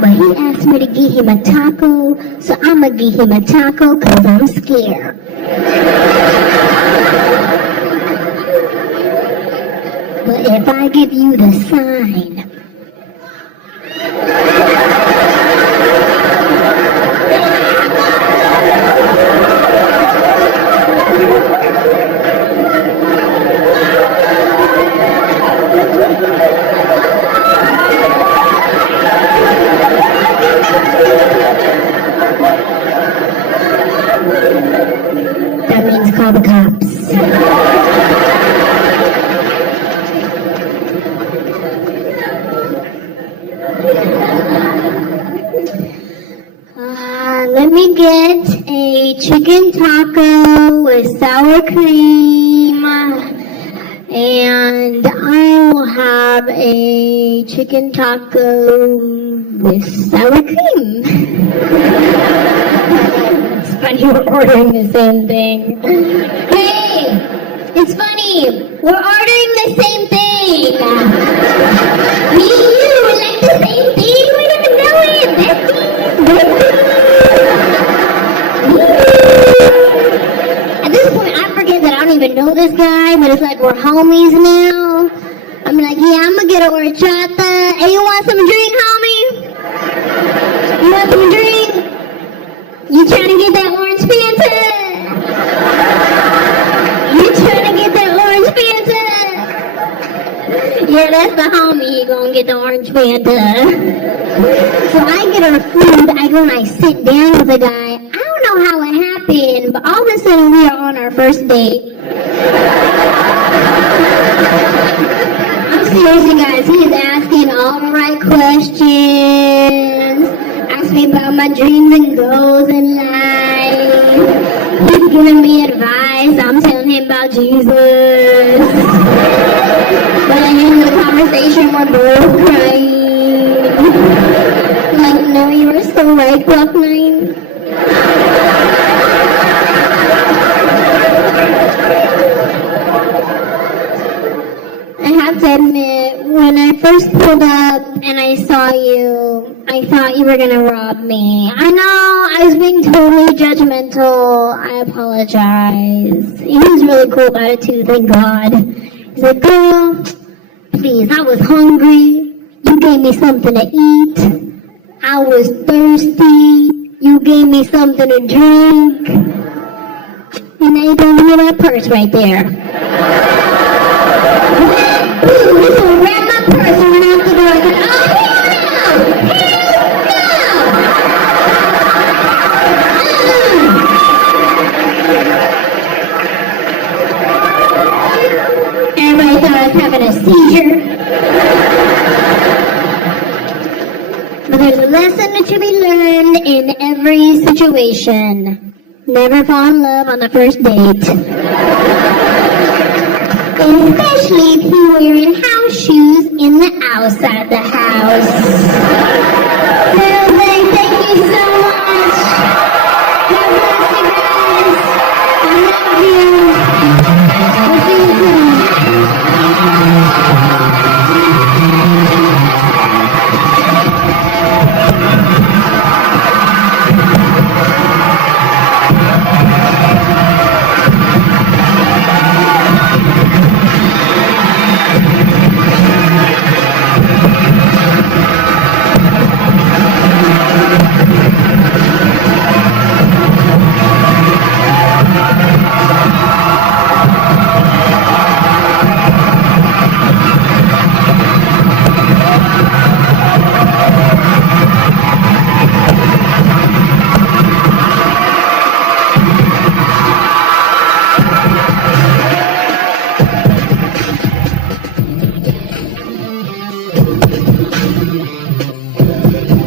But he asked me to give him a taco, so I'ma give him a taco cause I'm scared. But if I give you the sign, that means call the cops. Let me get a chicken taco with sour cream, and I will have a chicken taco with sour cream. It's funny we're ordering the same thing. Hey, it's funny, we're ordering the same thing. Me and you like the same thing, we don't even know it. At this point, I forget that I don't even know this guy, but it's like we're homies now. I'm like, yeah, I'm gonna get a horchata. Hey, you want some drink, homie? You want some drink? You trying to get that orange Fanta? You trying to get that orange Fanta? Yeah, that's the homie. He gonna get the orange Fanta. So I get our food. I go and I sit down with the guy. I don't know how it happened, but all of a sudden we are on our first date. I'm serious, you guys. He is asking all the right questions. Asking me about my dreams and goals in life. He's giving me advice. I'm telling him about Jesus. But I end the conversation, we're both crying. Like, no, you were so right, Clock 9. I have to admit, when I first pulled up and I saw you, I thought you were gonna rob me. I know, I was being totally judgmental. I apologize. He was really cool about it too, thank God. He's like, girl, please, I was hungry. You gave me something to eat. I was thirsty. You gave me something to drink. And now you don't give me that purse right there. Boom, he's gonna grab my purse and run out the door. I said, oh, hell no! Everybody thought I was having a seizure. But there's a lesson to be learned in every situation. Never fall in love on the first date. Especially if you're wearing house shoes in the outside the house.